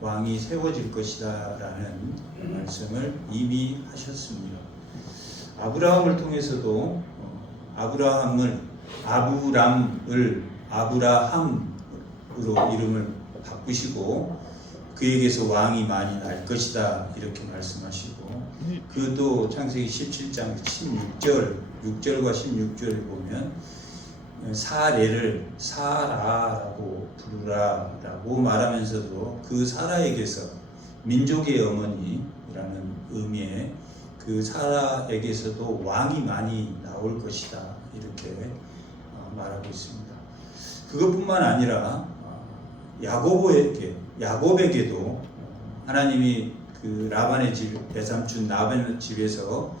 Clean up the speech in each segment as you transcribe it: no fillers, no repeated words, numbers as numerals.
왕이 세워질 것이다 라는 말씀을 이미 하셨습니다. 아브라함을 통해서도 아브람을 아브라함으로 이름을 바꾸시고 그에게서 왕이 많이 날 것이다 이렇게 말씀하시고, 그도 창세기 17장 6절과 16절에 보면 사레를 사라라고 부르라라고 말하면서도 그 사라에게서 민족의 어머니라는 의미의 그 사라에게서도 왕이 많이 나올 것이다 이렇게 말하고 있습니다. 그것뿐만 아니라 야곱에게도 하나님이 그 라반의 집, 외삼촌 라반의 집에서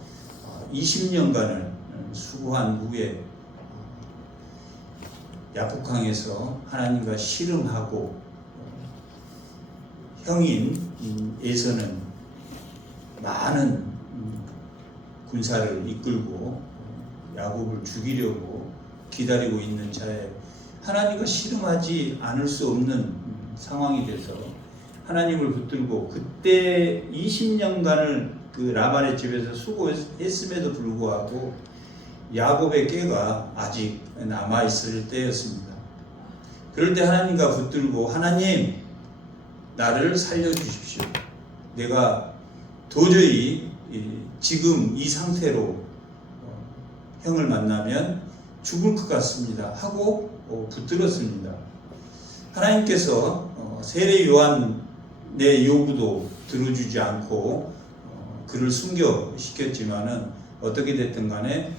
20년간을 수고한 후에 야복강에서 하나님과 씨름하고 형인 에서는 많은 군사를 이끌고 야곱을 죽이려고 기다리고 있는 자에 하나님과 씨름하지 않을 수 없는 상황이 돼서 하나님을 붙들고 그때 20년간을 그 라반의 집에서 수고했음에도 불구하고 야곱의 꾀가 아직 남아있을 때였습니다. 그럴 때 하나님과 붙들고 하나님 나를 살려주십시오. 내가 도저히 지금 이 상태로 형을 만나면 죽을 것 같습니다 하고 붙들었습니다. 하나님께서 세례 요한의 요구도 들어주지 않고 그를 순교시켰지만은 어떻게 됐든 간에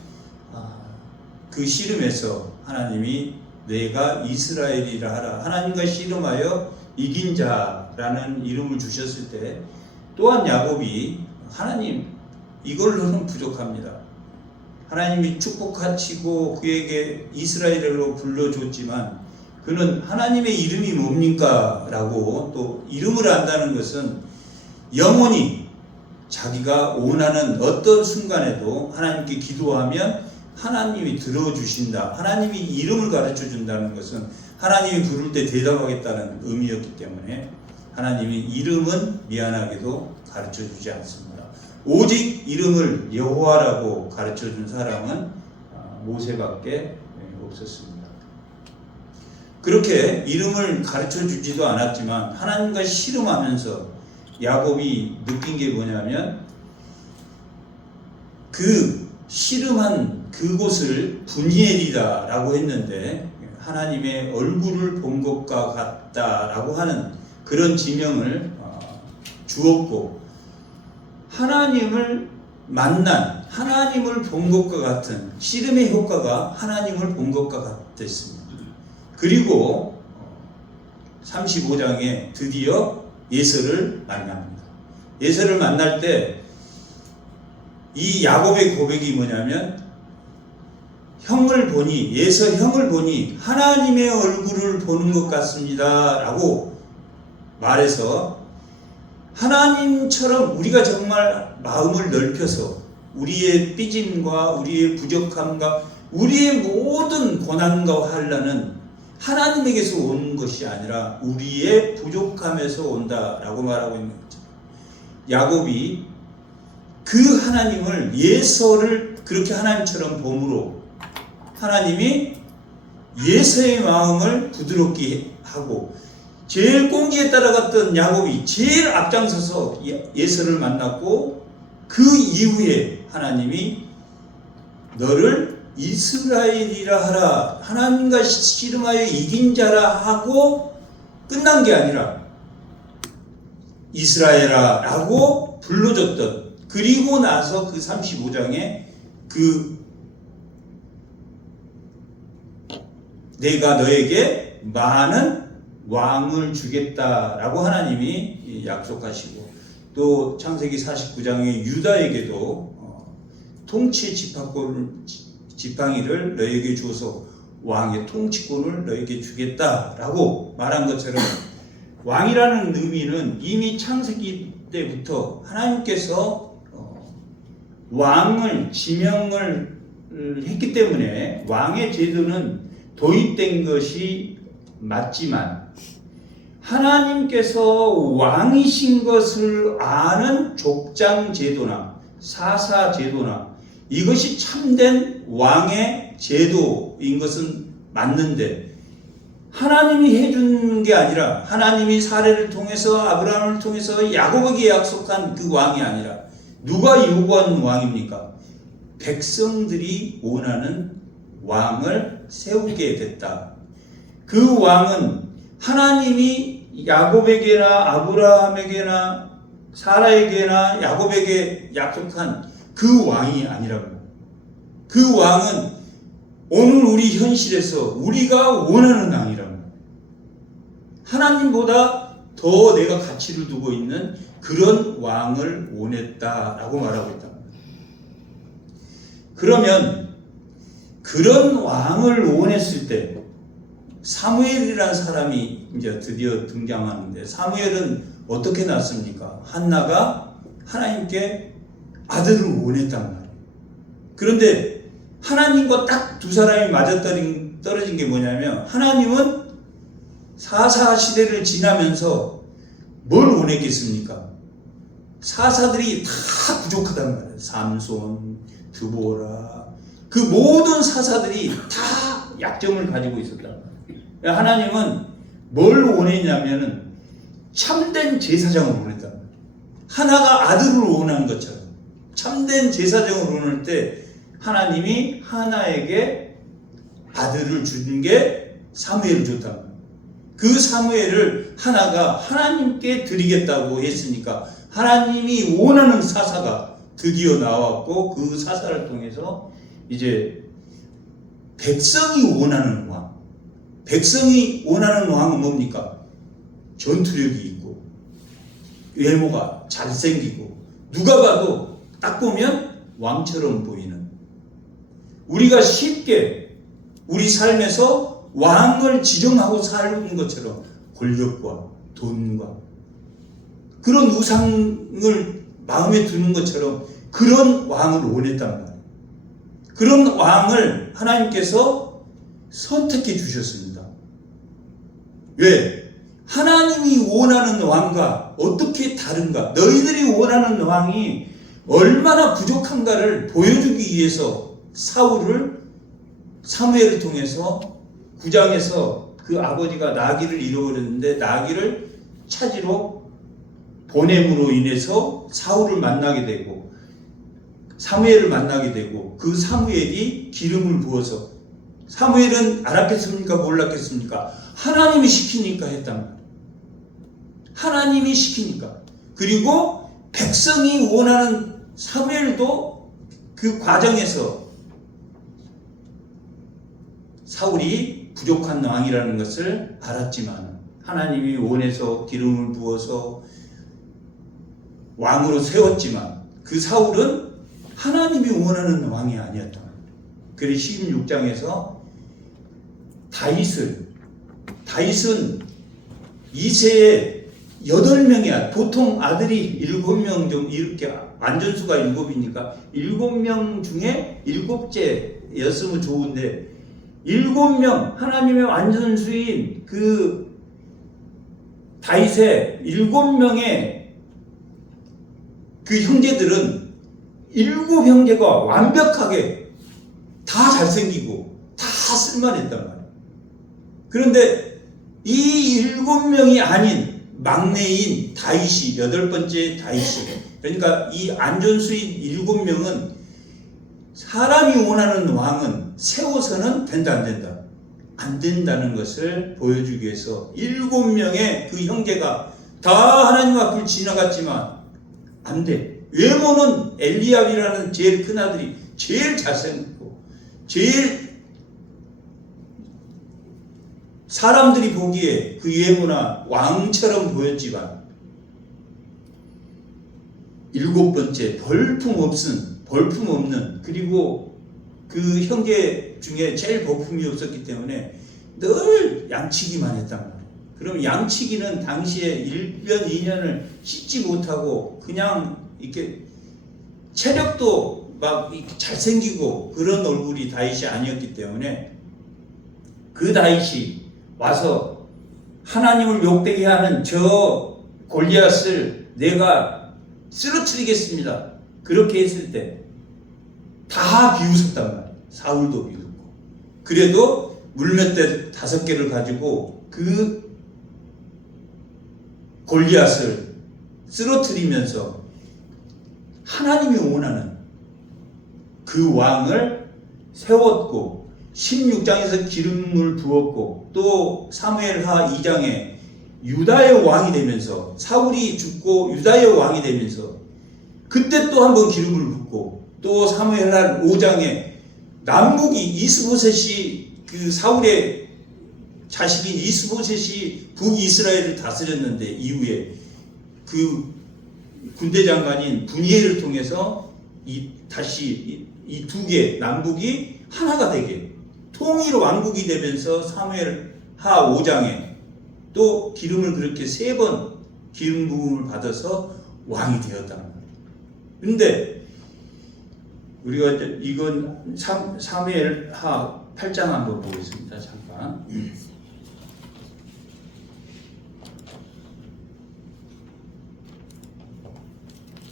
그 씨름에서 하나님이 내가 이스라엘이라 하라, 하나님과 씨름하여 이긴 자라는 이름을 주셨을 때 또한 야곱이 하나님 이걸로는 부족합니다. 하나님이 축복하시고 그에게 이스라엘로 불러줬지만 그는 하나님의 이름이 뭡니까? 라고 또 이름을 안다는 것은 영원히 자기가 원하는 어떤 순간에도 하나님께 기도하면 하나님이 들어주신다. 하나님이 이름을 가르쳐 준다는 것은 하나님이 부를 때 대답하겠다는 의미였기 때문에 하나님이 이름은 미안하게도 가르쳐 주지 않습니다. 오직 이름을 여호와라고 가르쳐 준 사람은 모세밖에 없었습니다. 그렇게 이름을 가르쳐 주지도 않았지만 하나님과 씨름하면서 야곱이 느낀 게 뭐냐면 그 씨름한 그곳을 분이엘이다 라고 했는데 하나님의 얼굴을 본 것과 같다라고 하는 그런 지명을 주었고, 하나님을 만난, 하나님을 본 것과 같은 씨름의 효과가 하나님을 본 것과 같았습니다. 그리고 35장에 드디어 예서를 만납니다. 예서를 만날 때 이 야곱의 고백이 뭐냐면 예서 형을 보니 하나님의 얼굴을 보는 것 같습니다 라고 말해서, 하나님처럼 우리가 정말 마음을 넓혀서 우리의 삐짐과 우리의 부족함과 우리의 모든 고난과 환난은 하나님에게서 오는 것이 아니라 우리의 부족함에서 온다라고 말하고 있는 거죠. 야곱이 그 하나님을, 예서를 그렇게 하나님처럼 봄으로 하나님이 예서의 마음을 부드럽게 하고, 제일 꽁지에 따라갔던 야곱이 제일 앞장서서 예서를 만났고, 그 이후에 하나님이 너를 이스라엘이라 하라, 하나님과 씨름하여 이긴 자라 하고 끝난 게 아니라 이스라엘아 라고 불러줬던, 그리고 나서 그 35장에 내가 너에게 많은 왕을 주겠다라고 하나님이 약속하시고, 또 창세기 49장에 유다에게도 통치 지팡이를 너에게 주어서 왕의 통치권을 너에게 주겠다라고 말한 것처럼, 왕이라는 의미는 이미 창세기 때부터 하나님께서 왕을 지명을 했기 때문에 왕의 제도는 도입된 것이 맞지만 하나님께서 왕이신 것을 아는 족장 제도나 사사 제도나 이것이 참된 왕의 제도인 것은 맞는데, 하나님이 해준 게 아니라 하나님이 사례를 통해서 아브라함을 통해서 야곱에게 약속한 그 왕이 아니라 누가 요구하는 왕입니까? 백성들이 원하는 왕을 세우게 됐다. 그 왕은 하나님이 야곱에게나 아브라함에게나 사라에게나 야곱에게 약속한 그 왕이 아니라고. 그 왕은 오늘 우리 현실에서 우리가 원하는 왕이라고. 하나님보다 더 내가 가치를 두고 있는 그런 왕을 원했다라고 말하고 있다. 그러면 그런 왕을 원했을 때 사무엘이라는 사람이 이제 드디어 등장하는데, 사무엘은 어떻게 났습니까? 한나가 하나님께 아들을 원했단 말이에요. 그런데 하나님과 딱 두 사람이 맞아떨어진 게 뭐냐면, 하나님은 사사 시대를 지나면서 뭘 원했겠습니까? 사사들이 다 부족하단 말이에요. 삼손, 드보라, 그 모든 사사들이 다 약점을 가지고 있었단 말이에요. 하나님은 뭘 원했냐면은 참된 제사장을 원했단 말이에요. 하나가 아들을 원한 것처럼 참된 제사장을 원할 때 하나님이 하나에게 아들을 준 게 사무엘을 줬단 말이에요. 그 사무엘을 하나가 하나님께 드리겠다고 했으니까 하나님이 원하는 사사가 드디어 나왔고, 그 사사를 통해서 이제 백성이 원하는 왕, 백성이 원하는 왕은 뭡니까? 전투력이 있고 외모가 잘생기고 누가 봐도 딱 보면 왕처럼 보이는, 우리가 쉽게 우리 삶에서 왕을 지정하고 사는 것처럼 권력과 돈과 그런 우상을 마음에 두는 것처럼 그런 왕을 원했단 말이에요. 그런 왕을 하나님께서 선택해 주셨습니다. 왜? 하나님이 원하는 왕과 어떻게 다른가? 너희들이 원하는 왕이 얼마나 부족한가를 보여주기 위해서 사무엘을 통해서 9장에서 그 아버지가 나귀를 잃어버렸는데 나귀를 찾으러 보냄으로 인해서 사울을 만나게 되고 사무엘을 만나게 되고, 그 사무엘이 기름을 부어서, 사무엘은 알았겠습니까? 몰랐겠습니까? 하나님이 시키니까 했단 말이에요. 하나님이 시키니까. 그리고 백성이 원하는 사무엘도 그 과정에서 사울이 부족한 왕이라는 것을 알았지만 하나님이 원해서 기름을 부어서 왕으로 세웠지만 그 사울은 하나님이 원하는 왕이 아니었다. 그래서 16장에서 다윗은 이세에 8명이야. 보통 아들이 7명 정도, 이렇게 완전수가 7이니까 7명 중에 7째였으면 좋은데 7명, 하나님의 완전수인 그 다윗의 7명의 그 형제들은 7 형제가 완벽하게 다 잘생기고 다 쓸만했단 말이에요. 그런데 이 7명이 아닌 막내인 다윗이, 8번째 다윗이, 그러니까 이 안전수인 7명은 사람이 원하는 왕은 세워서는 된다 안 된다? 안 된다는 것을 보여주기 위해서 7명의 그 형제가 다 하나님 앞을 지나갔지만 안 돼. 외모는 엘리압이라는 제일 큰 아들이 제일 잘생겼고 제일 사람들이 보기에 그 외모나 왕처럼 보였지만 7번째 볼품없는 그리고 그 형제 중에 제일 볼품이 없었기 때문에 늘 양치기만 했단 말이에요. 그럼 양치기는 당시에 1년 2년을 씻지 못하고 그냥 이렇게 체력도 막 잘생기고 그런 얼굴이 다윗이 아니었기 때문에 그 다윗이 와서 하나님을 욕되게 하는 저 골리앗을 내가 쓰러뜨리겠습니다. 그렇게 했을 때 다 비웃었단 말이에요. 사울도 비웃고. 그래도 물맷대 5개를 가지고 그 골리앗을 쓰러뜨리면서 하나님이 원하는 그 왕을 세웠고 16장에서 기름을 부었고 또 사무엘하 2장에 유다의 왕이 되면서 사울이 죽고 유다의 왕이 되면서 그때 또 한 번 기름을 붓고 또 사무엘하 5장에 남북이 이스보셋이 그 사울의 자식인 이스보셋이 북이스라엘을 다스렸는데 이후에 그 군대 장관인 분이엘을 통해서 다시 이 두 개 남북이 하나가 되게 통일 왕국이 되면서 사무엘하 5장에 또 기름을 그렇게 3번 기름 부음을 받아서 왕이 되었다는 거예요. 근데 우리가 이건 사무엘하 8장 한번 보겠습니다. 잠깐.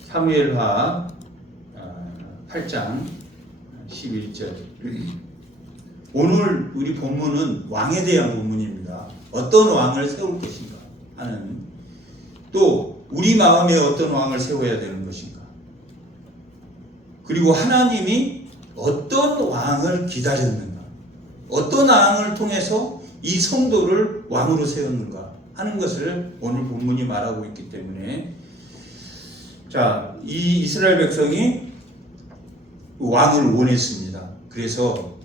사무엘하 8장 11절. 오늘 우리 본문은 왕에 대한 본문입니다. 어떤 왕을 세울 것인가 하는, 또 우리 마음에 어떤 왕을 세워야 되는 것인가, 그리고 하나님이 어떤 왕을 기다렸는가, 어떤 왕을 통해서 이 성도를 왕으로 세웠는가 하는 것을 오늘 본문이 말하고 있기 때문에, 자, 이 이스라엘 백성이 왕을 원했습니다. 그래서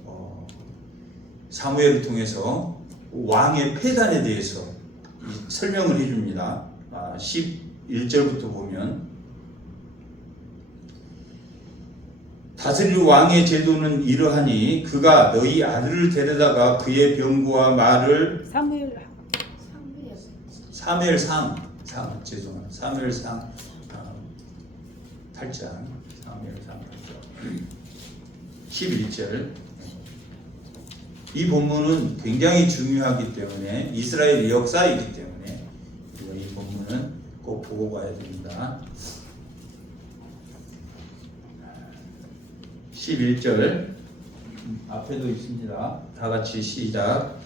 사무엘을 통해서 왕의 폐단에 대해서 설명을 해줍니다. 11절부터 보면, 다스릴 왕의 제도는 이러하니 그가 너희 아들을 데려다가 그의 병거와 말을 사무엘상 8장 11절. 이 본문은 굉장히 중요하기 때문에, 이스라엘의 역사이기 때문에 우리가 이 본문은 꼭 보고 가야 됩니다. 11절 앞에도 있습니다. 다 같이 시작.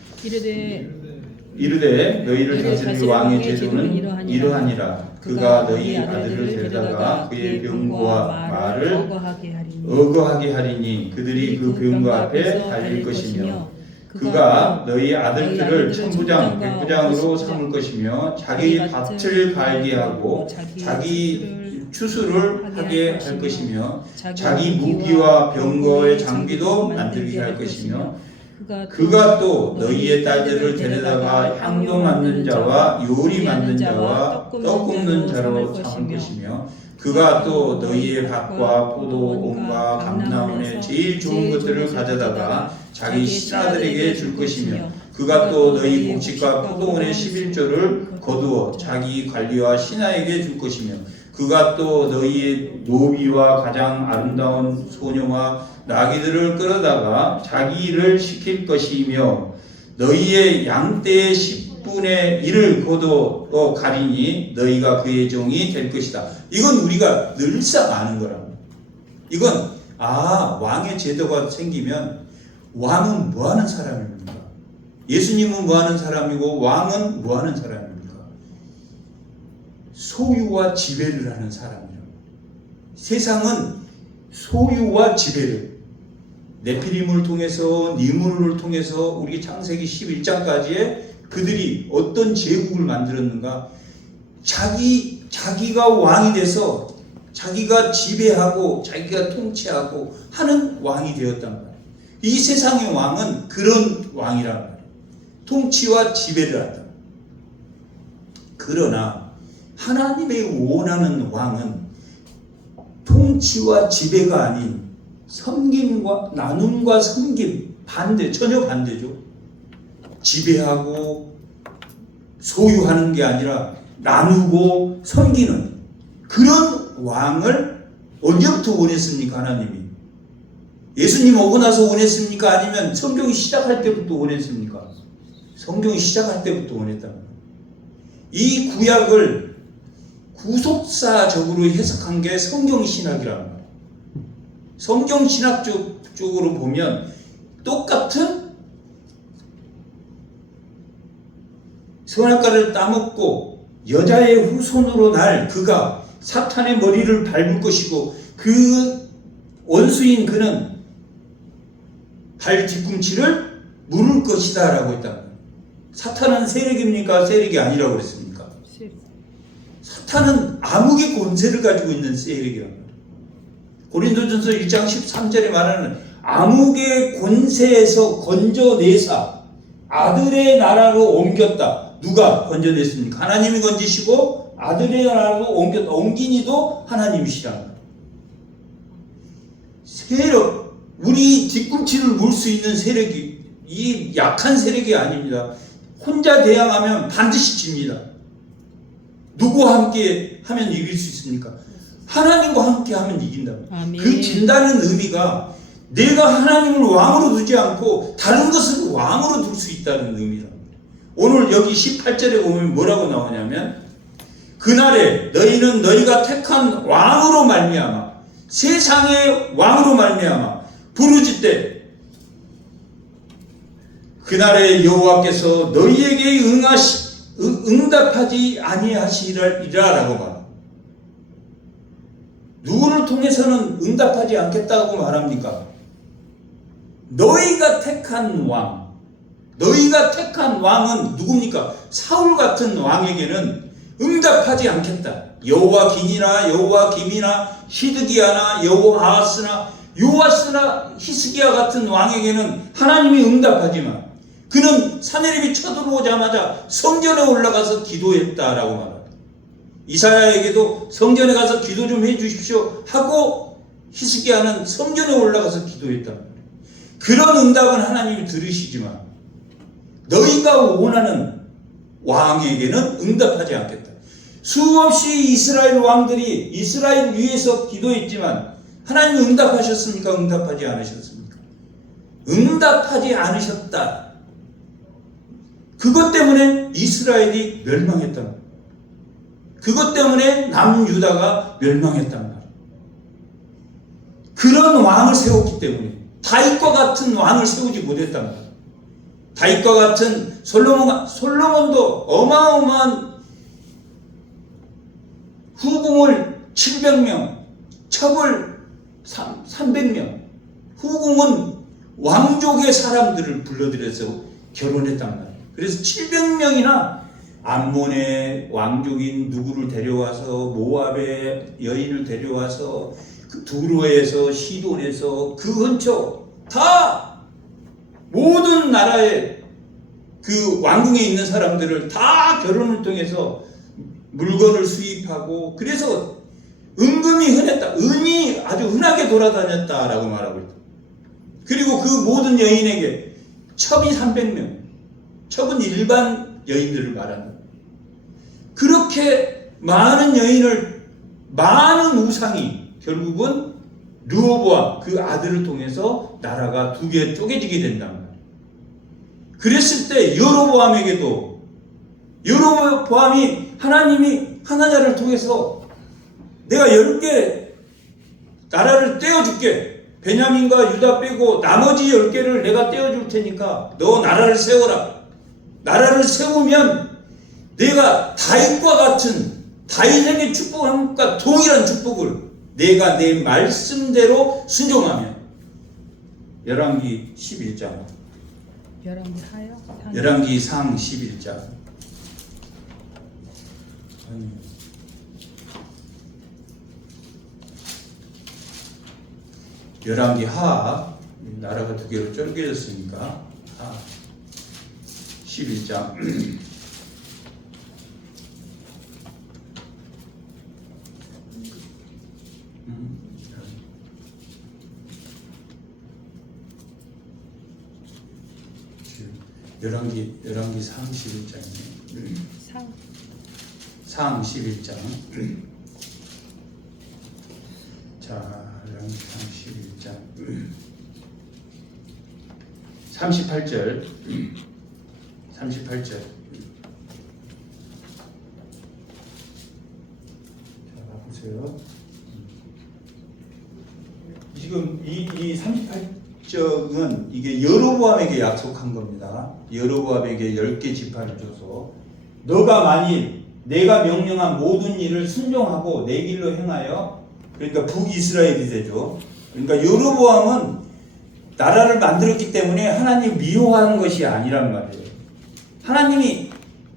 이르되 너희를 다스릴 왕의 제도는 이러하니라. 그가 너희 아들을 데려다가 그의 병거와 말을 어거하게 하리니 그들이 그 병거 앞에 달릴 것이며, 그가 너희 아들들을 천부장 백부장으로 삼을 것이며, 자기 밭을 갈게 하고 자기 추수를 하게 할 것이며, 자기 무기와 병거의 장비도 만들게 할 것이며, 그가 또 너희의 딸들을 데려다가 향도 맡는 자와 요리 만든 자와 떡 굽는 자로 삼을 것이며, 그가 또 너희의 밭과 포도, 온과 감나원의 제일 좋은 것들을 가져다가 자기 신하들에게 줄 것이며, 그가 또 너희 곡식과 포도원의 11조를 거두어 자기 관리와 신하에게 줄 것이며, 그가 또 너희의 노비와 가장 아름다운 소녀와 나귀들을 끌어다가 자기 일을 시킬 것이며, 너희의 양떼의 10분의 1을 거두어 가리니 너희가 그의 종이 될 것이다. 이건 우리가 늘상 아는 거랍니다. 이건 왕의 제도가 생기면 왕은 뭐 하는 사람입니까? 예수님은 뭐 하는 사람이고 왕은 뭐 하는 사람입니까? 소유와 지배를 하는 사람이에요. 세상은 소유와 지배를, 네피림을 통해서, 니므르를 통해서 우리 창세기 11장까지의 그들이 어떤 제국을 만들었는가? 자기가 왕이 돼서 자기가 지배하고 자기가 통치하고 하는 왕이 되었단 말이에요. 이 세상의 왕은 그런 왕이란 말이에요. 통치와 지배를 한다. 그러나 하나님의 원하는 왕은 통치와 지배가 아닌 섬김과 나눔과 섬김, 전혀 반대죠. 지배하고 소유하는 게 아니라 나누고 섬기는 그런 왕을 언제부터 원했습니까? 하나님이. 예수님 오고 나서 원했습니까? 아니면 성경이 시작할 때부터 원했습니까? 성경이 시작할 때부터 원했다는 거예요. 이 구약을 구속사적으로 해석한 게 성경신학이란 말이에요. 성경신학 쪽으로 보면 똑같은 선악과를 따먹고 여자의 후손으로 날 그가 사탄의 머리를 밟을 것이고 그 원수인 그는 발 뒤꿈치를 물을 것이다 라고 했다. 사탄은 세력입니까? 세력이 아니라고 그랬습니까? 사탄은 암흑의 권세를 가지고 있는 세력이란 말이에요. 고린도전서 1장 13절에 말하는 암흑의 권세에서 건져내사 아들의 나라로 옮겼다. 누가 건져냈습니까? 하나님이 건지시고 아들의 나라로 옮겼다. 옮기니도 하나님이시라. 세력, 우리 뒤꿈치를 물 수 있는 세력이 이 약한 세력이 아닙니다. 혼자 대항하면 반드시 집니다. 누구와 함께 하면 이길 수 있습니까? 하나님과 함께 하면 이긴다. 그 진다는 의미가 내가 하나님을 왕으로 두지 않고 다른 것을 왕으로 둘 수 있다는 의미랍니다. 오늘 여기 18절에 보면 뭐라고 나오냐면 그날에 너희는 너희가 택한 왕으로 말미암아 세상의 왕으로 말미암아 부르짖되 그날에 여호와께서 너희에게 응답하지 아니하시리라라고 말합니다. 누구를 통해서는 응답하지 않겠다고 말합니까? 너희가 택한 왕, 너희가 택한 왕은 누굽니까? 사울 같은 왕에게는 응답하지 않겠다. 여호와 긴이나 여호와 김이나 히드기야나 여호아하스나 요아스나 히스기야 같은 왕에게는 하나님이 응답하지만 그는 사내립이 쳐들어오자마자 성전에 올라가서 기도했다라고 말합니다. 이사야에게도 성전에 가서 기도 좀 해주십시오 하고 히스기야는 성전에 올라가서 기도했다. 그런 응답은 하나님이 들으시지만 너희가 원하는 왕에게는 응답하지 않겠다. 수없이 이스라엘 왕들이 이스라엘 위에서 기도했지만 하나님이 응답하셨습니까? 응답하지 않으셨습니까? 응답하지 않으셨다. 그것 때문에 이스라엘이 멸망했단 말이에요. 그것 때문에 남유다가 멸망했단 말이에요. 그런 왕을 세웠기 때문에 다윗과 같은 왕을 세우지 못했단 말이에요. 다윗과 같은 솔로몬도 어마어마한 후궁을 700명, 첩을 300명, 후궁은 왕족의 사람들을 불러들여서 결혼했단 말이에요. 그래서 700명이나 암몬의 왕족인 누구를 데려와서 모압의 여인을 데려와서 그 두로에서 시돈에서 그 근처 다 모든 나라의 그 왕궁에 있는 사람들을 다 결혼을 통해서 물건을 수입하고 그래서 은금이 흔했다. 은이 아주 흔하게 돌아다녔다라고 말하고 있다. 그리고 그 모든 여인에게 첩이 300명. 첩은 일반 여인들을 말한다. 그렇게 많은 여인을 많은 우상이 결국은 르호보암 그 아들을 통해서 나라가 두 개 쪼개지게 된단 말이에요. 그랬을 때 여로보암이 하나님이 하나냐를 통해서 내가 10개 나라를 떼어줄게. 베냐민과 유다 빼고 나머지 10개를 내가 떼어줄 테니까 너 나라를 세워라. 나라를 세우면 내가 다윗과 같은 다윗에게 축복한 것과 동일한 축복을 내가 내 말씀대로 순종하면 열왕기 11장 열왕기 상 11장 열왕기 하 나라가 두 개로 쪼개졌으니까 하 11장 열왕기 상 11장이네. 상 11장. 자, 열왕기 상 11장. 38절. 38절. 보세요. 지금 이 38장은 이게 여로보암에게 약속한 겁니다. 여로보암에게 10개 지파를 줘서 너가 만일 내가 명령한 모든 일을 순종하고 내 길로 행하여, 그러니까 북이스라엘이 되죠. 그러니까 여로보암은 나라를 만들었기 때문에 하나님 미워하는 것이 아니란 말이에요. 하나님이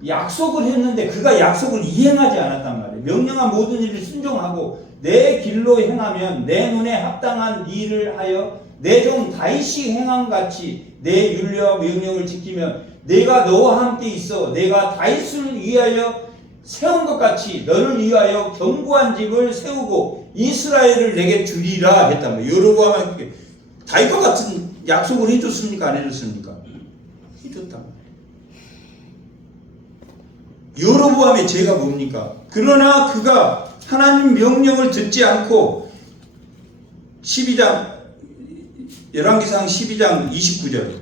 약속을 했는데 그가 약속을 이행하지 않았단 말이에요. 명령한 모든 일을 순종하고 내 길로 행하면 내 눈에 합당한 일을 하여 내 종 다윗이 행한 같이 내 율례와 명령을 지키면 내가 너와 함께 있어 내가 다윗을 위하여 세운 것 같이 너를 위하여 견고한 집을 세우고 이스라엘을 내게 주리라 했단 말이에요. 여로보암에게 다윗과 같은 약속을 해줬습니까? 안 해줬습니까? 해줬단 말이에요. 여로보암의 죄가 뭡니까? 그러나 그가 하나님 명령을 듣지 않고 11기상 12장 29절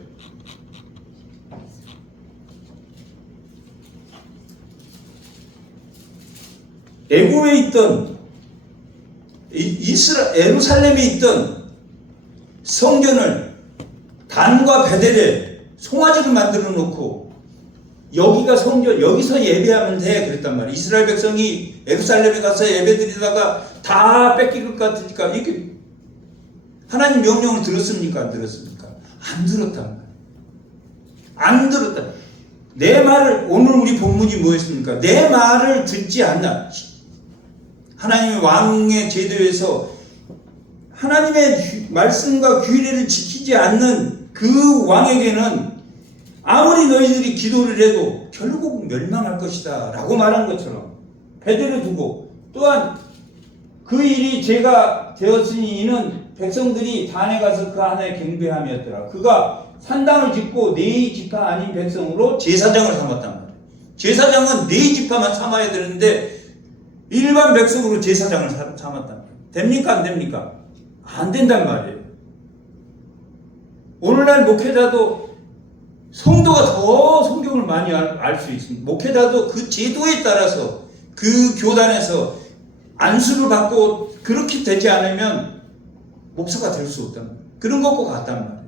애굽에 있던 예루살렘에 있던 성전을 단과 베델에 송아지를 만들어 놓고 여기가 성전, 여기서 예배하면 돼 그랬단 말이에요. 이스라엘 백성이 예루살렘에 가서 예배드리다가 다 뺏길 것 같으니까 이게 하나님 명령을 들었습니까? 안 들었습니까? 안 들었단 말이에요. 안 들었다. 내 말을, 오늘 우리 본문이 뭐였습니까? 내 말을 듣지 않나. 하나님의 왕의 제도에서 하나님의 말씀과 규례를 지키지 않는 그 왕에게는 아무리 너희들이 기도를 해도 결국 멸망할 것이다 라고 말한 것처럼 베델을 두고, 또한 그 일이 죄가 되었으니 이는 백성들이 단에 가서 그 하나의 경배함이었더라. 그가 산당을 짓고 네 지파 아닌 백성으로 제사장을 삼았단 말이에요. 제사장은 네 지파만 삼아야 되는데 일반 백성으로 제사장을 삼았단 말이에요. 됩니까? 안 됩니까? 안 된단 말이에요. 오늘날 목회자도 성도가 더 성경을 많이 알 수 있습니다. 목회자도 그 제도에 따라서 그 교단에서 안수를 받고 그렇게 되지 않으면 목사가 될 수 없단 말이에요. 그런 것과 같단 말이에요.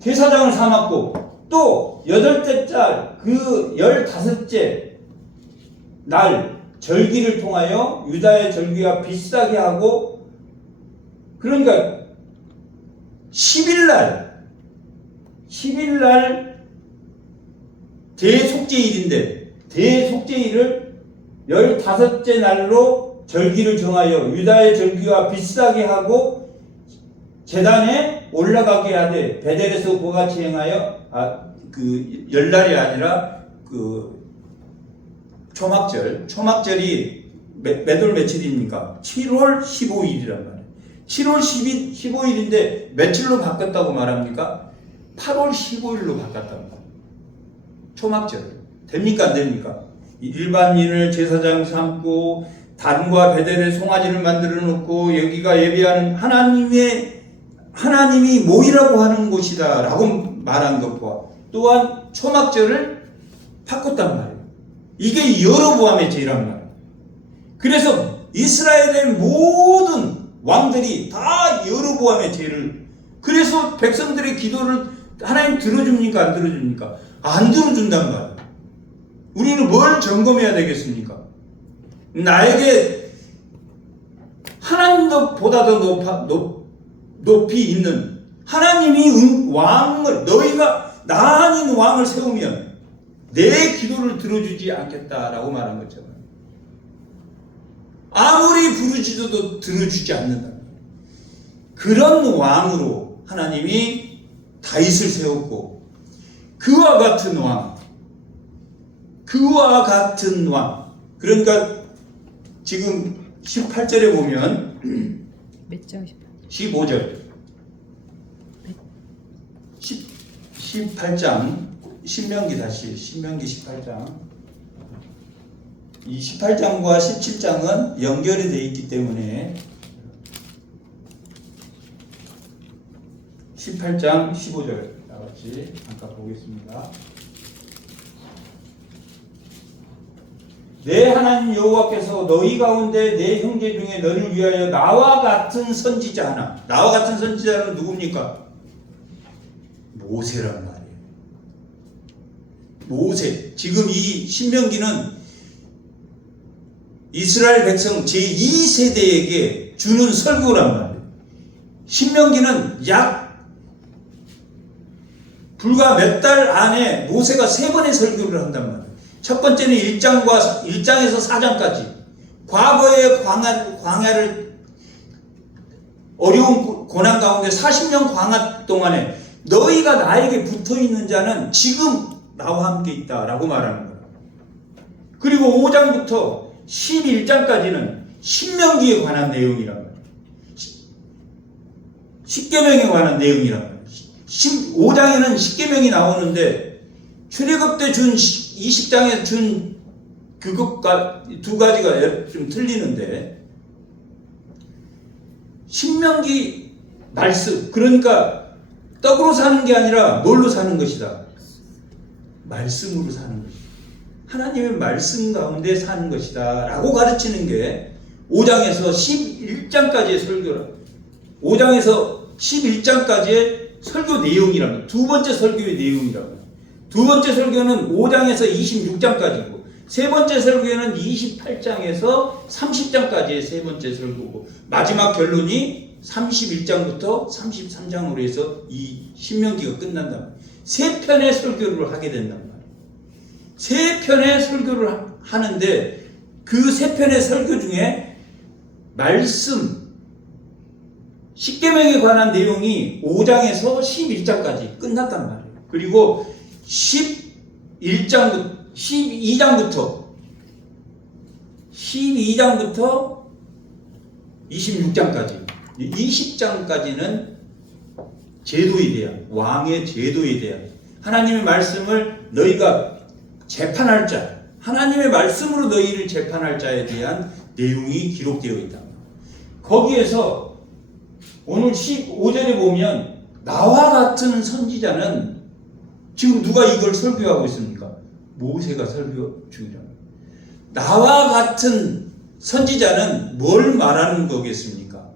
제사장을 삼았고 또 8대째 그 15째 날 절기를 통하여 유다의 절기와 비슷하게 하고, 그러니까 10일날 대속죄일인데 대속죄일을 15째 날로 절기를 정하여 유다의 절기와 비슷하게 하고 제단에 올라가게 하되 베델에서 그같이 행하여 그 열날이 아니라 그 초막절이 몇 월 며칠입니까? 7월 15일이란 말이에요. 7월 15일인데 며칠로 바꿨다고 말합니까? 8월 15일로 바꿨다고 말합니다. 초막절. 됩니까? 안 됩니까? 일반인을 제사장 삼고 단과 베델에 송아지를 만들어 놓고 여기가 예배하는 하나님이 모이라고 하는 곳이다 라고 말한 것과 또한 초막절을 바꿨단 말이에요. 이게 여로보암의 죄란 말이에요. 그래서 이스라엘의 모든 왕들이 다 여로보암의 죄를, 그래서 백성들의 기도를 하나님 들어줍니까? 안 들어줍니까? 안 들어준단 말이에요. 우리는 뭘 점검해야 되겠습니까? 나에게 하나님보다 더 높이 있는 하나님이 왕을, 너희가 나 아닌 왕을 세우면 내 기도를 들어주지 않겠다라고 말한 것처럼 아무리 부르짖어도 들어주지 않는다. 그런 왕으로 하나님이 다윗을 세웠고 그와 같은 왕, 그러니까 지금 18절에 보면 몇 장? 15절 18장 신명기 18장, 이 18장과 17장은 연결이 되어 있기 때문에 18장 15절 다같이 잠깐 보겠습니다. 내 하나님 여호와께서 너희 가운데 내 형제 중에 너를 위하여 나와 같은 선지자 하나. 나와 같은 선지자는 누굽니까? 모세란 말이에요. 모세. 지금 이 신명기는 이스라엘 백성 제2세대에게 주는 설교란 말이에요. 신명기는 불과 몇 달 안에 모세가 3번의 설교를 한단 말이에요. 첫 번째는 1장에서 4장까지 과거의 광야를 어려운 고난 가운데 40년 광야 동안에 너희가 나에게 붙어있는 자는 지금 나와 함께 있다라고 말하는 거예요. 그리고 5장부터 11장까지는 신명기에 관한 내용이란 말이에요. 십계명에 관한 내용이란 말이에요. 5장에는 십계명이 나오는데 출애굽 때 준 20장에 준 그것과 두 가지가 좀 틀리는데 신명기 말씀, 그러니까 떡으로 사는 게 아니라 뭘로 사는 것이다? 말씀으로 사는 것이다. 하나님의 말씀 가운데 사는 것이다 라고 가르치는 게 5장에서 11장까지의 설교라. 5장에서 11장까지의 설교 내용이랍니다. 두 번째 설교의 내용이랍니다. 두 번째 설교는 5장에서 26장까지고 세 번째 설교는 28장에서 30장까지의 세 번째 설교고 마지막 결론이 31장부터 33장으로 해서 이 신명기가 끝난단 말이에요. 세 편의 설교를 하게 된단 말이에요. 세 편의 설교를 하는데 그 세 편의 설교 중에 말씀 십계명에 관한 내용이 5장에서 11장까지 끝났단 말이에요. 그리고 12장부터 26장까지 20장까지는 제도에 대한 왕의 제도에 대한 하나님의 말씀을 너희가 재판할 자, 하나님의 말씀으로 너희를 재판할 자에 대한 내용이 기록되어 있다. 거기에서 오늘 15절에 보면 나와 같은 선지자는 지금 누가 이걸 설교하고 있습니까? 모세가 설교 중이랍니다. 나와 같은 선지자는 뭘 말하는 거겠습니까?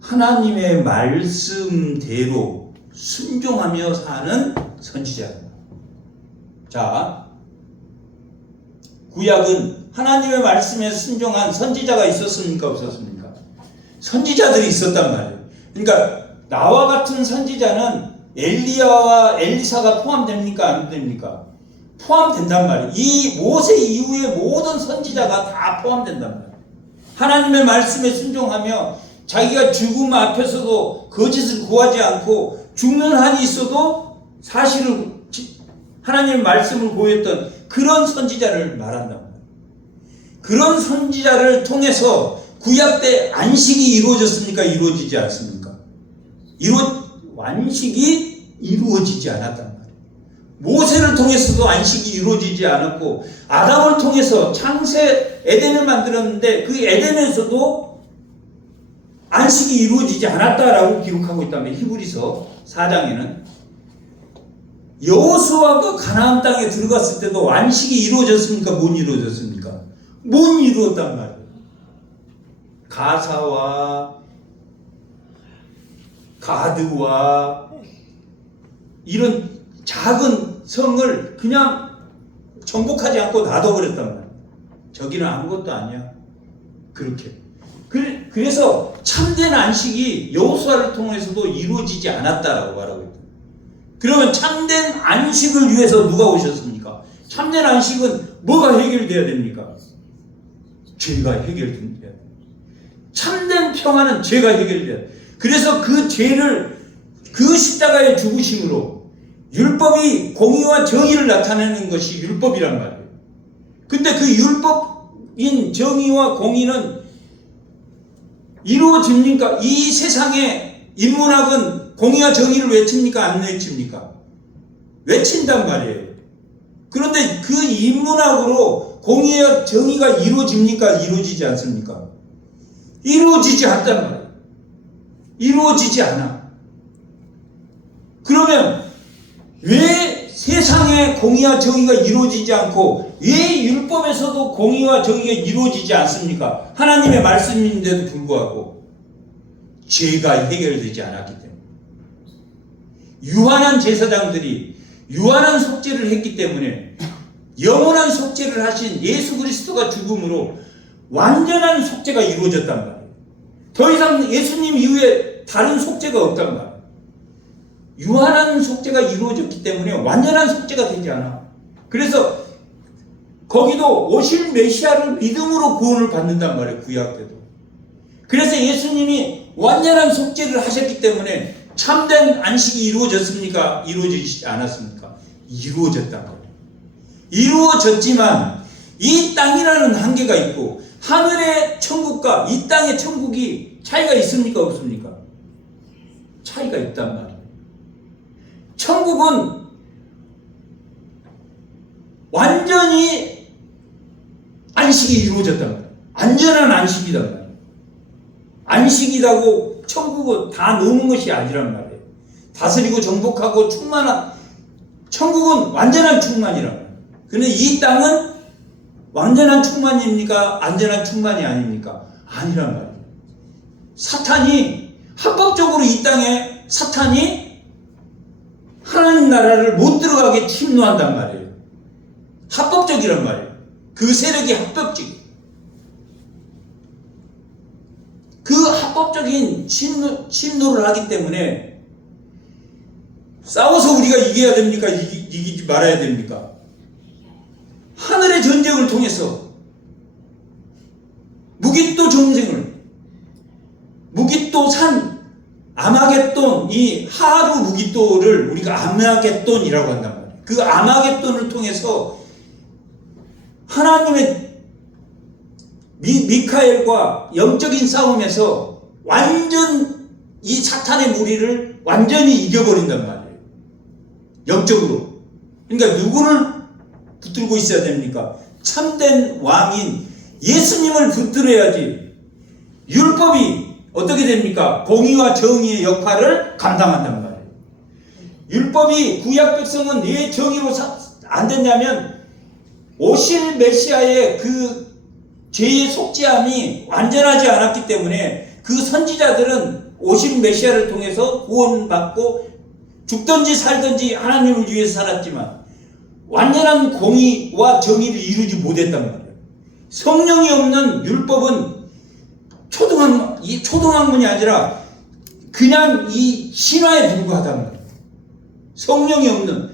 하나님의 말씀대로 순종하며 사는 선지자입니다. 자, 구약은 하나님의 말씀에 순종한 선지자가 있었습니까? 없었습니까? 선지자들이 있었단 말이에요. 그러니까 나와 같은 선지자는 엘리야와 엘리사가 포함됩니까? 안 됩니까? 포함된단 말이에요. 이 모세 이후의 모든 선지자가 다 포함된단 말이에요. 하나님의 말씀에 순종하며 자기가 죽음 앞에서도 거짓을 구하지 않고 죽는 한이 있어도 사실을 하나님의 말씀을 보였던 그런 선지자를 말한단 말이에요. 그런 선지자를 통해서 구약 때 안식이 이루어졌습니까? 이루어지지 않습니까? 안식이 이루어지지 않았단 말이에요. 모세를 통해서도 안식이 이루어지지 않았고 아담을 통해서 창세 에덴을 만들었는데 그 에덴에서도 안식이 이루어지지 않았다라고 기록하고 있다면 히브리서 4장에는 여호수아가 가나안 땅에 들어갔을 때도 안식이 이루어졌습니까? 못 이루어졌습니까? 못 이루었단 말이에요. 가사와 가드와 이런 작은 성을 그냥 정복하지 않고 놔둬버렸단 말이에요. 저기는 아무것도 아니야. 그렇게. 그래서 참된 안식이 여호수아를 통해서도 이루어지지 않았다라고 말하고 있다. 그러면 참된 안식을 위해서 누가 오셨습니까? 참된 안식은 뭐가 해결돼야 됩니까? 죄가 해결돼야 됩니다. 참된 평화는 죄가 해결돼야 돼요. 그래서 그 죄를 그 십자가의 죽으심으로 율법이 공의와 정의를 나타내는 것이 율법이란 말이에요. 근데 그 율법인 정의와 공의는 이루어집니까? 이 세상의 인문학은 공의와 정의를 외칩니까? 안 외칩니까? 외친단 말이에요. 그런데 그 인문학으로 공의와 정의가 이루어집니까? 이루어지지 않습니까? 이루어지지 않단 말이에요. 이루어지지 않아. 그러면 왜 세상에 공의와 정의가 이루어지지 않고 왜 율법에서도 공의와 정의가 이루어지지 않습니까? 하나님의 말씀인데도 불구하고 죄가 해결되지 않았기 때문에 유한한 제사장들이 유한한 속죄를 했기 때문에 영원한 속죄를 하신 예수 그리스도가 죽음으로 완전한 속죄가 이루어졌단 말이에요. 더 이상 예수님 이후에 다른 속죄가 없단 말이에요. 유한한 속죄가 이루어졌기 때문에 완전한 속죄가 되지 않아. 그래서 거기도 오실 메시아를 믿음으로 구원을 받는단 말이에요. 구약 때도. 그래서 예수님이 완전한 속죄를 하셨기 때문에 참된 안식이 이루어졌습니까? 이루어지지 않았습니까? 이루어졌단 말이에요. 이루어졌지만 이 땅이라는 한계가 있고 하늘의 천국과 이 땅의 천국이 차이가 있습니까? 없습니까? 차이가 있단 말이에요. 천국은 완전히 안식이 이루어졌단 말이에요. 안전한 안식이단 말이에요. 안식이라고 천국은 다 노는 것이 아니란 말이에요. 다스리고 정복하고 충만한 천국은 완전한 충만이란 말이에요. 그런데 이 땅은 완전한 충만입니까? 안전한 충만이 아닙니까? 아니란 말이에요. 사탄이 합법적으로 이 땅에 사탄이 하나님 나라를 못 들어가게 침노한단 말이에요. 합법적이란 말이에요. 그 세력이 합법적이에요. 그 합법적인 침노를 하기 때문에 싸워서 우리가 이겨야 됩니까? 이기지 말아야 됩니까? 하늘의 전쟁을 통해서 무기또 전쟁을 무기또 산 아마겟돈 이 하루 무기또를 우리가 아마겟돈이라고 한단 말이에요. 그 아마겟돈을 통해서 하나님의 미카엘과 영적인 싸움에서 완전 이 사탄의 무리를 완전히 이겨버린단 말이에요. 영적으로. 그러니까 누구를 붙들고 있어야 됩니까? 참된 왕인 예수님을 붙들어야지 율법이 어떻게 됩니까? 공의와 정의의 역할을 감당한단 말이에요. 율법이 구약 백성은 왜 정의로 안 됐냐면 오실 메시아의 그 죄의 속죄함이 완전하지 않았기 때문에 그 선지자들은 오실 메시아를 통해서 구원받고 죽든지 살든지 하나님을 위해서 살았지만 완전한 공의와 정의를 이루지 못했단 말이에요. 성령이 없는 율법은 이 초등학문이 아니라 그냥 이 신화에 불과하단 말이에요. 성령이 없는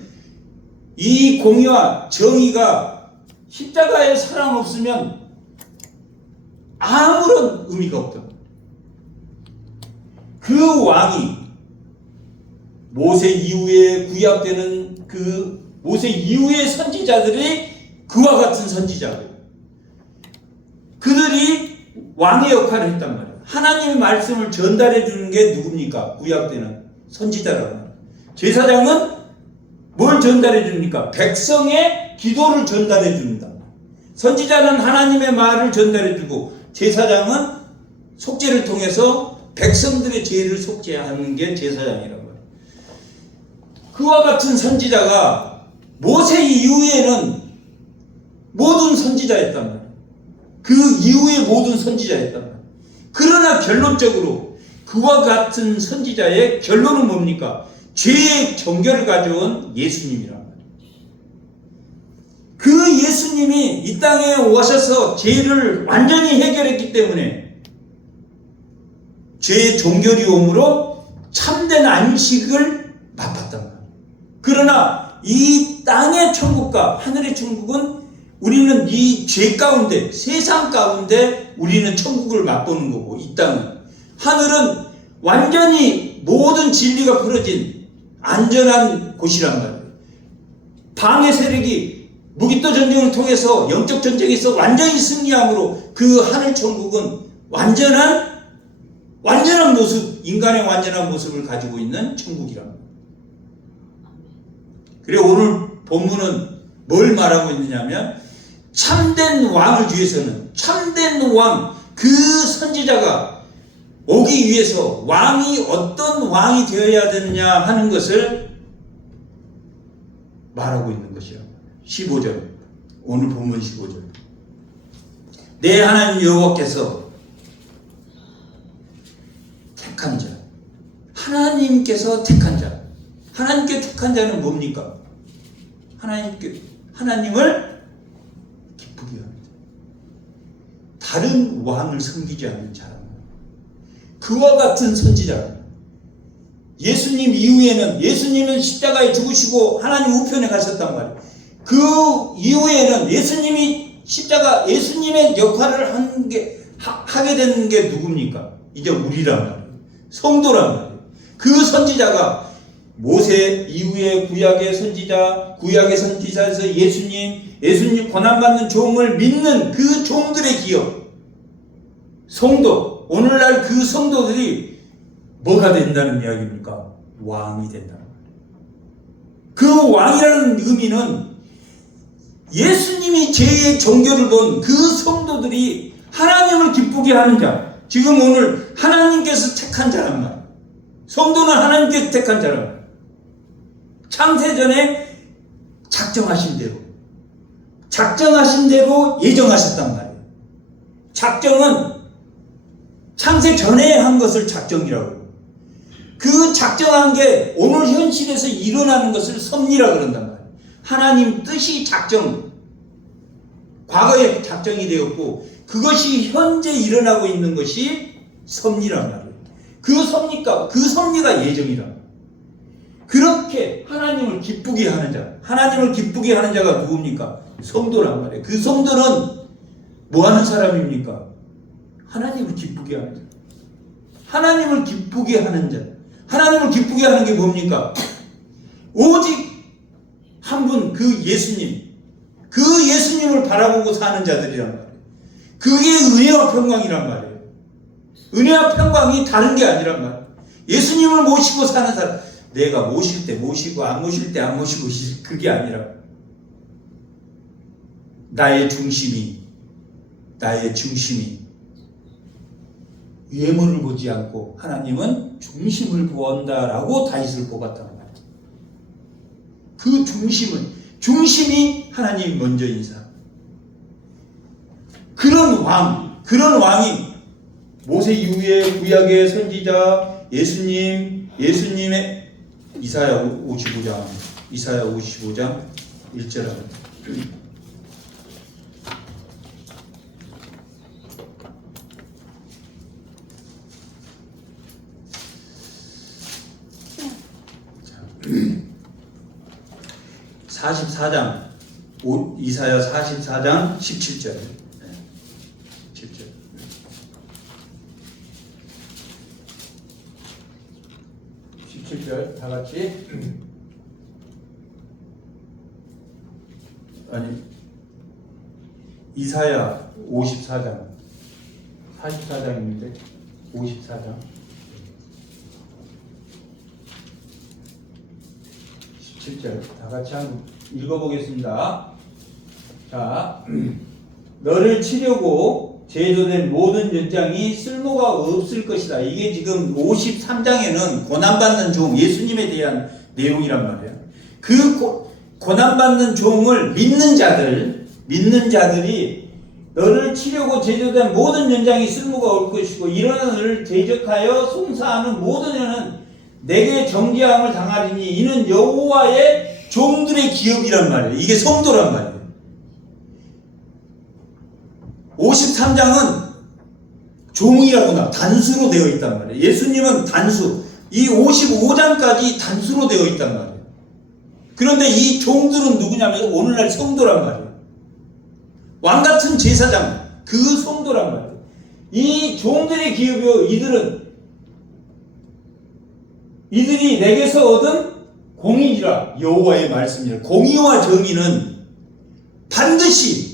이 공의와 정의가 십자가의 사랑 없으면 아무런 의미가 없단 말이에요. 그 왕이 모세 이후에 구약되는 그 모세 이후의 선지자들이 그와 같은 선지자고 그들이 왕의 역할을 했단 말이에요. 하나님의 말씀을 전달해 주는 게 누굽니까? 구약 때는 선지자라고 말이에요. 제사장은 뭘 전달해 줍니까? 백성의 기도를 전달해 줍니다. 선지자는 하나님의 말을 전달해 주고 제사장은 속죄를 통해서 백성들의 죄를 속죄하는 게 제사장이라고 해요. 그와 같은 선지자가 모세 이후에는 모든 선지자였단 말이에요. 그 이후에 모든 선지자였단 말이에요. 그러나 결론적으로 그와 같은 선지자의 결론은 뭡니까? 죄의 정결을 가져온 예수님이란 말이에요. 그 예수님이 이 땅에 오셔서 죄를 완전히 해결했기 때문에 죄의 종결이 오므로 참된 안식을 맛봤단 말이에요. 그러나 이 땅의 천국과 하늘의 천국은 우리는 이 죄 가운데 세상 가운데 우리는 천국을 맛보는 거고 이 땅은 하늘은 완전히 모든 진리가 풀어진 안전한 곳이란 말이에요. 방해 세력이 무기또 전쟁을 통해서 영적 전쟁에서 완전히 승리함으로 그 하늘 천국은 완전한 모습, 인간의 완전한 모습을 가지고 있는 천국이랍니다. 그래 오늘 본문은 뭘 말하고 있느냐면 참된 왕을 위해서는 참된 왕, 그 선지자가 오기 위해서 왕이 어떤 왕이 되어야 되느냐 하는 것을 말하고 있는 것이야. 15절. 오늘 본문 15절. 내 하나님 여호와께서 택한 자. 하나님께서 택한 자. 하나님께 택한 자는 뭡니까? 하나님을 기쁘게 합니다. 다른 왕을 섬기지 않는 사람. 그와 같은 선지자. 예수님 이후에는, 예수님은 십자가에 죽으시고 하나님 우편에 가셨단 말이에요. 그 이후에는 예수님의 역할을 하게 되는 게 누굽니까? 이제 우리란 말이에요. 성도란 말이에요. 그 선지자가 모세 이후에 구약의 선지자에서 예수님 고난받는 종을 믿는 그 종들의 기업, 성도, 오늘날 그 성도들이 뭐가 된다는 이야기입니까? 왕이 된다는 거예요. 그 왕이라는 의미는 예수님이 제2의 종교를 본 그 성도들이 하나님을 기쁘게 하는 자. 지금 오늘 하나님께서 택한 자란 말이에요. 성도는 하나님께서 택한 자란 말이에요. 창세전에 작정하신 대로 예정하셨단 말이에요. 작정은 창세 전에 한 것을 작정이라고 해요. 그 작정한 게 오늘 현실에서 일어나는 것을 섭리라고 그런단 말이에요. 하나님 뜻이 과거에 작정이 되었고 그것이 현재 일어나고 있는 것이 섭리란 말이에요. 그 섭리가 예정이라. 그렇게 하나님을 기쁘게 하는 자가 누굽니까? 성도란 말이에요. 그 성도는 뭐 하는 사람입니까? 하나님을 기쁘게 하는 자. 하나님을 기쁘게 하는 자. 하나님을 기쁘게 하는 게 뭡니까? 오직 한 분, 그 예수님을 바라보고 사는 자들이란 말이에요. 그게 은혜와 평강이란 말이에요. 은혜와 평강이 다른 게 아니란 말이에요. 예수님을 모시고 사는 사람, 내가 모실 때 모시고 안 모실 때 안 모시고, 그게 아니라 나의 중심이 외모를 보지 않고 하나님은 중심을 보았다라고 다윗을 뽑았다는 말이에요. 그 중심이 하나님 먼저인 사람. 그런 왕이 모세 이후에 구약의 선지자 예수님의 이사야 55장 1절에 44장 이사야 44장 17절 17절 다 같이 아니 이사야 54장 44장인데 54장 17절 다 같이 한번 읽어보겠습니다. 자, 너를 치려고 제조된 모든 연장이 쓸모가 없을 것이다. 이게 지금 53장에는 고난받는 종, 예수님에 대한 내용이란 말이에요. 그 고난받는 종을 믿는 자들이 너를 치려고 제조된 모든 연장이 쓸모가 없을 것이고 이런 너를 대적하여 송사하는 모든 여는 내게 정죄함을 당하리니 이는 여호와의 종들의 기업이란 말이에요. 이게 성도란 말이에요. 53장은 종이라거나 단수로 되어 있단 말이에요. 예수님은 단수, 이 55장까지 단수로 되어 있단 말이에요. 그런데 이 종들은 누구냐면 오늘날 성도란 말이에요. 왕같은 제사장, 그 성도란 말이에요. 이 종들의 기업이요, 이들이 내게서 얻은 공의니라. 여호와의 말씀이라. 공의와 정의는 반드시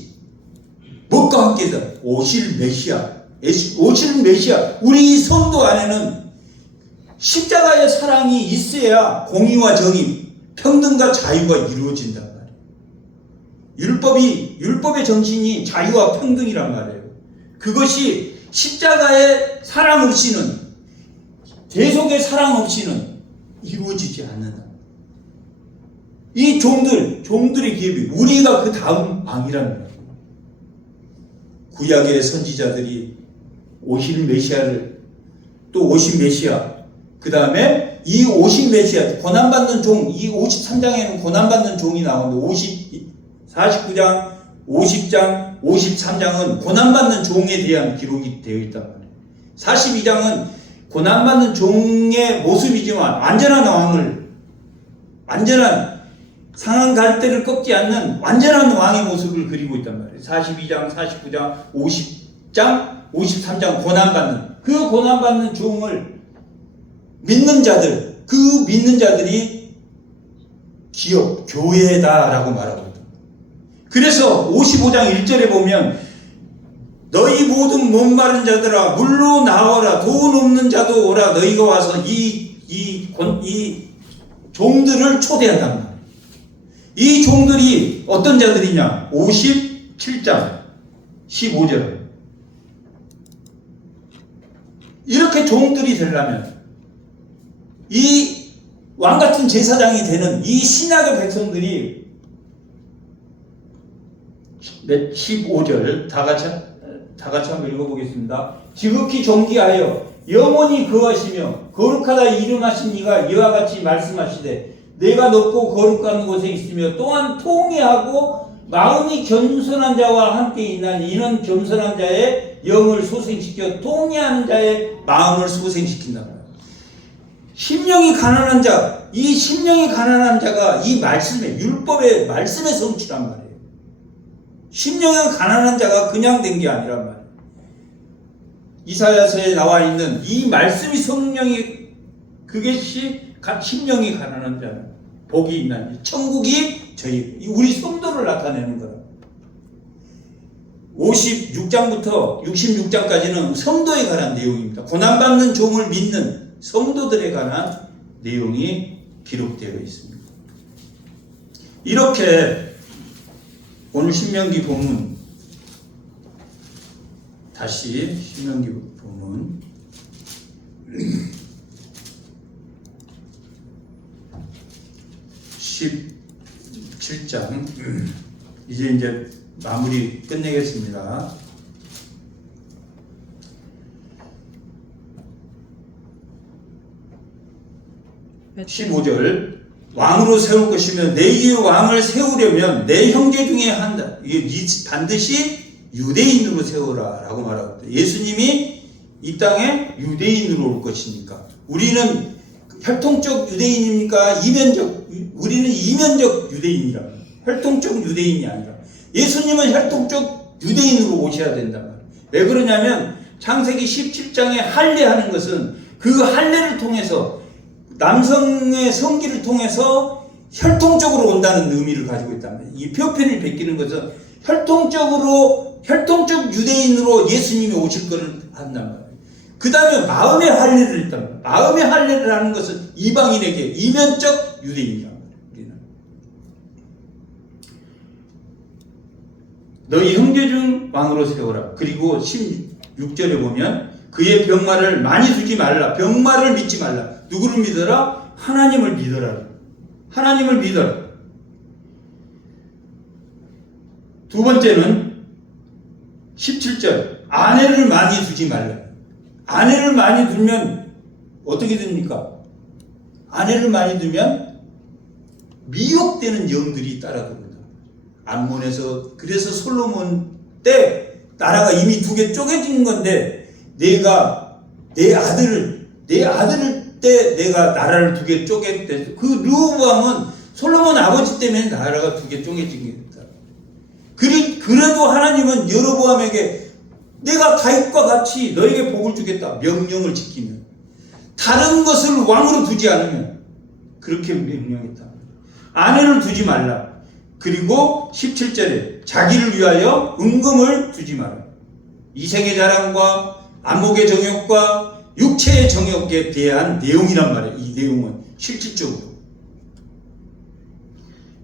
무엇과 함께해서 오실 메시아, 우리 성도 안에는 십자가의 사랑이 있어야 공의와 정의, 평등과 자유가 이루어진단 말이에요. 율법의 정신이 자유와 평등이란 말이에요. 그것이 십자가의 사랑 없이는, 대속의 사랑 없이는 이루어지지 않는다. 이 종들의 기업이 우리가 그 다음 왕이라는 거예요. 구약의 선지자들이 오실 메시아를 또 오신 메시아 그 다음에 이 오신 메시아 고난받는 종 이 53장에는 고난받는 종이 나오는데 49장 50장 53장은 고난받는 종에 대한 기록이 되어 있단 말이에요. 42장은 고난받는 종의 모습이지만 완전한 상한 갈대를 꺾지 않는 완전한 왕의 모습을 그리고 있단 말이에요. 42장, 49장, 50장, 53장 고난받는 그 고난받는 종을 믿는 자들, 그 믿는 자들이 기업, 교회다라고 말하고 있다. 그래서 55장 1절에 보면 너희 모든 목마른 자들아 물로 나와라 돈 없는 자도 오라 너희가 와서 이 종들을 초대한단 말이에요. 이 종들이 어떤 자들이냐? 57장 15절 이렇게 종들이 되려면 이 왕같은 제사장이 되는 이 신약의 백성들이 15절 다 같이 한번 읽어보겠습니다. 지극히 존귀하여 영원히 거하시며 거룩하다 이름하신 이가 이와 같이 말씀하시되 내가 높고 거룩한 곳에 있으며 또한 통회하고 마음이 겸손한 자와 함께 있나니 이는 겸손한 자의 영을 소생시켜 통회하는 자의 마음을 소생시킨다. 심령이 가난한 자, 이 심령이 가난한 자가 이 말씀의 율법의 말씀의 성취란 말이에요. 심령이 가난한 자가 그냥 된 게 아니란 말이에요. 이사야서에 나와 있는 이 말씀이 성령이 그것이 심령이 가난한 자는 복이 있나니 천국이 저희 우리 성도를 나타내는 거라. 56장부터 66장까지는 성도에 관한 내용입니다. 고난받는 종을 믿는 성도들에 관한 내용이 기록되어 있습니다. 이렇게 오늘 신명기 본문 다시 신명기 본문 17장 이제 마무리 끝내겠습니다. 15절 왕으로 세울 것이며 내 왕을 세우려면 내 형제 중에 한다. 이게 반드시 유대인으로 세우라 라고 말하고 있다. 예수님이 이 땅에 유대인으로 올 것이니까 우리는 혈통적 유대인입니까? 우리는 이면적 유대인이라. 혈통적 유대인이 아니라 예수님은 혈통적 유대인으로 오셔야 된다. 왜 그러냐면 창세기 17장에 할례하는 것은 그 할례를 통해서 남성의 성기를 통해서 혈통적으로 온다는 의미를 가지고 있단 말이에요. 이 표편을 베끼는 것은 혈통적 유대인으로 예수님이 오실 것을 한단 말이에요. 그 다음에 마음의 할례를 했단 말이에요. 마음의 할례를 하는 것은 이방인에게 이면적 유대인이란 말이에요. 너희 형제 중 왕으로 세워라. 그리고 16절에 보면 그의 병마를 많이 두지 말라. 병마를 믿지 말라. 누구를 믿어라? 하나님을 믿어라. 하나님을 믿어라. 두 번째는 17절 아내를 많이 두지 말라. 아내를 많이 두면 어떻게 됩니까? 아내를 많이 두면 미혹되는 영들이 따라듭니다. 암몬에서 그래서 솔로몬 때 나라가 이미 두 개 쪼개진 건데 내가 내 아들을 때 내가 나라를 두 개 쪼갰대. 그 르호보암은 솔로몬 아버지 때문에 나라가 두 개 쪼개진 게 됐다. 그래도 하나님은 여로보암에게 내가 다윗과 같이 너에게 복을 주겠다. 명령을 지키면 다른 것을 왕으로 두지 않으면 그렇게 명령했다. 아내를 두지 말라. 그리고 17절에 자기를 위하여 은금을 두지 마라. 이생의 자랑과 안목의 정욕과 육체의 정욕에 대한 내용이란 말이에요. 이 내용은 실질적으로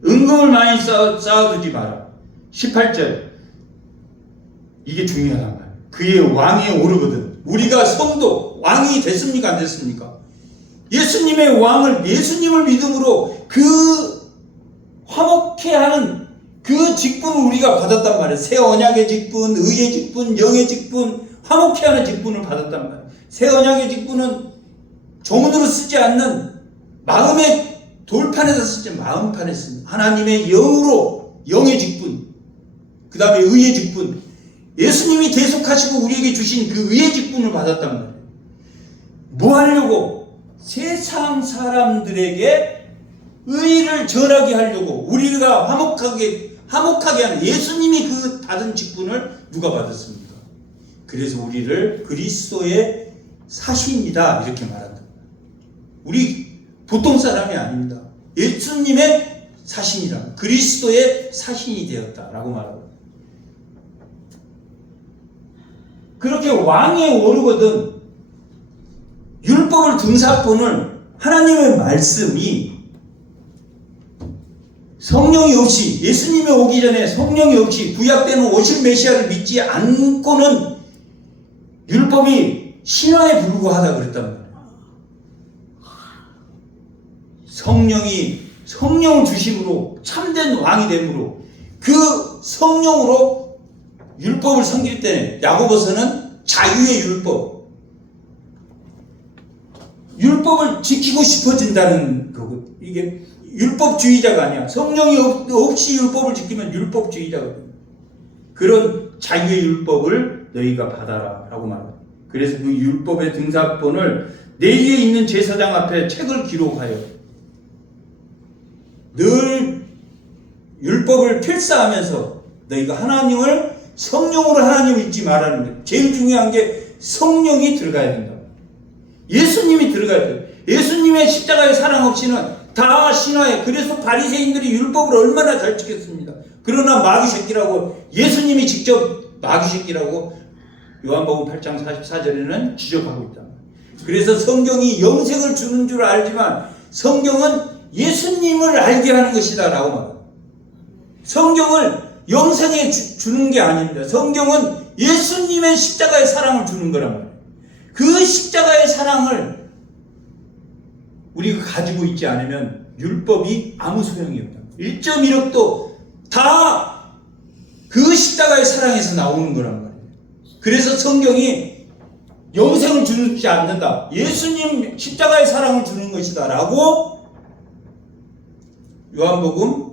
은금을 많이 쌓아두지 마라. 18절 이게 중요하단 말이에요. 그의 왕에 오르거든. 우리가 성도 왕이 됐습니까? 안 됐습니까? 예수님의 왕을 예수님을 믿음으로 그 하는 그 직분을 우리가 받았단 말이에요. 새 언약의 직분, 의의 직분, 영의 직분, 화목케 하는 직분을 받았단 말이에요. 새 언약의 직분은 조문으로 쓰지 않는 마음의 돌판에서 쓰지 마음판에 씁니다. 하나님의 영으로 영의 직분, 그 다음에 의의 직분, 예수님이 대속하시고 우리에게 주신 그 의의 직분을 받았단 말이에요. 뭐 하려고? 세상 사람들에게 의를 전하게 하려고, 우리가 화목하게 하는 예수님이 그 받은 직분을 누가 받았습니까? 그래서 우리를 그리스도의 사신이다 이렇게 말한다. 우리 보통 사람이 아닙니다. 예수님의 사신이라, 그리스도의 사신이 되었다라고 말합니다. 그렇게 왕에 오르거든 율법을 등사본을 하나님의 말씀이 성령이 없이, 예수님이 오기 전에 성령이 없이 구약 때는 오실 메시아를 믿지 않고는 율법이 신화에 불과하다 그랬단 말이에요. 성령을 주심으로 참된 왕이 됨으로 그 성령으로 율법을 섬길 때는, 야고보서는 자유의 율법을 지키고 싶어진다는 거고, 이게 율법주의자가 아니야. 성령이 없이 율법을 지키면 율법주의자거든. 그런 자유의 율법을 너희가 받아라 라고 말합니다. 그래서 그 율법의 등사본을 내 위에 있는 제사장 앞에 책을 기록하여 늘 율법을 필사하면서 너희가 하나님을, 성령으로 하나님을 잊지 말라는 거예요. 제일 중요한 게 성령이 들어가야 된다. 예수님이 들어가야 돼요. 예수님의 십자가의 사랑 없이는 다 신화에, 그래서 바리새인들이 율법을 얼마나 잘 지켰습니다. 그러나 마귀 새끼라고, 예수님이 직접 마귀 새끼라고 요한복음 8장 44절에는 지적하고 있다. 그래서 성경이 영생을 주는 줄 알지만 성경은 예수님을 알게 하는 것이다 라고 말합니다. 성경을 영생에 주는 게 아닙니다. 성경은 예수님의 십자가의 사랑을 주는 거란 말이에요. 그 십자가의 사랑을 우리가 가지고 있지 않으면 율법이 아무 소용이 없다. 1.1억도 다 그 십자가의 사랑에서 나오는 거란 말이에요. 그래서 성경이 영생을 주지 않는다, 예수님 십자가의 사랑을 주는 것이다 라고 요한복음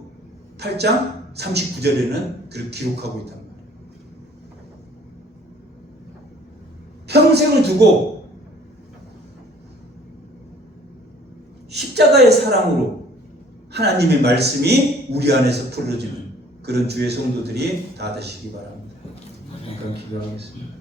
8장 39절에는 그렇게 기록하고 있단 말이에요. 평생을 두고 십자가의 사랑으로 하나님의 말씀이 우리 안에서 풀어지는 그런 주의 성도들이 다 되시기 바랍니다. 잠깐 기도하겠습니다.